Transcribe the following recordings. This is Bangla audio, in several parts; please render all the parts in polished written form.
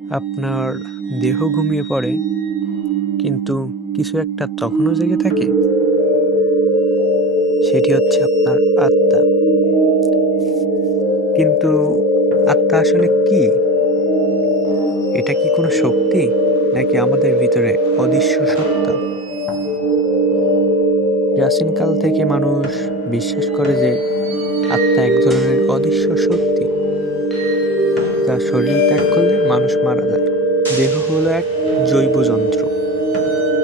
আপনার দেহ ঘুমিয়ে পড়ে, কিন্তু কিছু একটা তখনও জেগে থাকে। সেটি হচ্ছে আপনার আত্মা। কিন্তু আত্মা আসলে কি? এটা কি কোনো শক্তি, নাকি আমাদের ভিতরে অদৃশ্য সত্তা? প্রাচীনকাল থেকে মানুষ বিশ্বাস করে যে আত্মা এক ধরনের অদৃশ্য শক্তি, যা শরীর ত্যাগ করলে মানুষ মারা যায়। দেহ হলো এক জৈব যন্ত্র।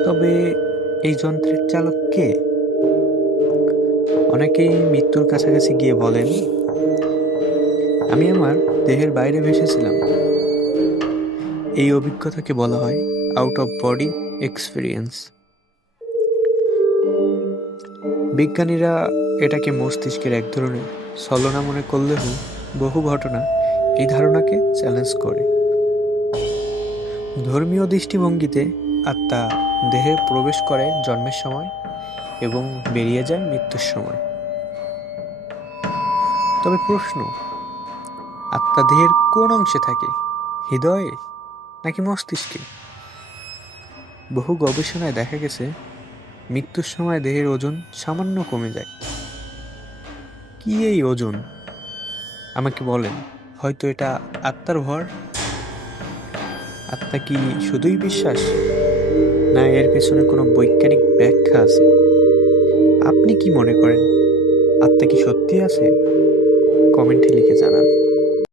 তবে এই যন্ত্রের চালক কে? অনেকেই মৃত্যুর কাছাকাছি গিয়ে বলেন, আমি আমার দেহের বাইরে ভেসেছিলাম। এই অভিজ্ঞতাকে বলা হয় আউট অফ বডি এক্সপেরিয়েন্স। বিজ্ঞানীরা এটাকে মস্তিষ্কের এক ধরনের ছলনা মনে করলেও বহু ঘটনা এই ধারণাকে চ্যালেঞ্জ করে। ধর্মীয় দৃষ্টিভঙ্গিতে আত্মা দেহে প্রবেশ করে জন্মের সময় এবং বেরিয়ে যায় মৃত্যুর সময়। তবে প্রশ্ন, আত্মা দেহের কোন অংশে থাকে? হৃদয়ে নাকি মস্তিষ্কে? বহু গবেষণায় দেখা গেছে মৃত্যুর সময় দেহের ওজন সামান্য কমে যায়। কি এই ওজন? আমাকে বলেন, হয়তো এটা আত্মার ভর? আত্মা কি শুধুই বিশ্বাস, না এর পেছনে কোনো বৈজ্ঞানিক ব্যাখ্যা আছে? আপনি কি মনে করেন, আত্মা কি সত্যি আছে? কমেন্টে লিখে জানান।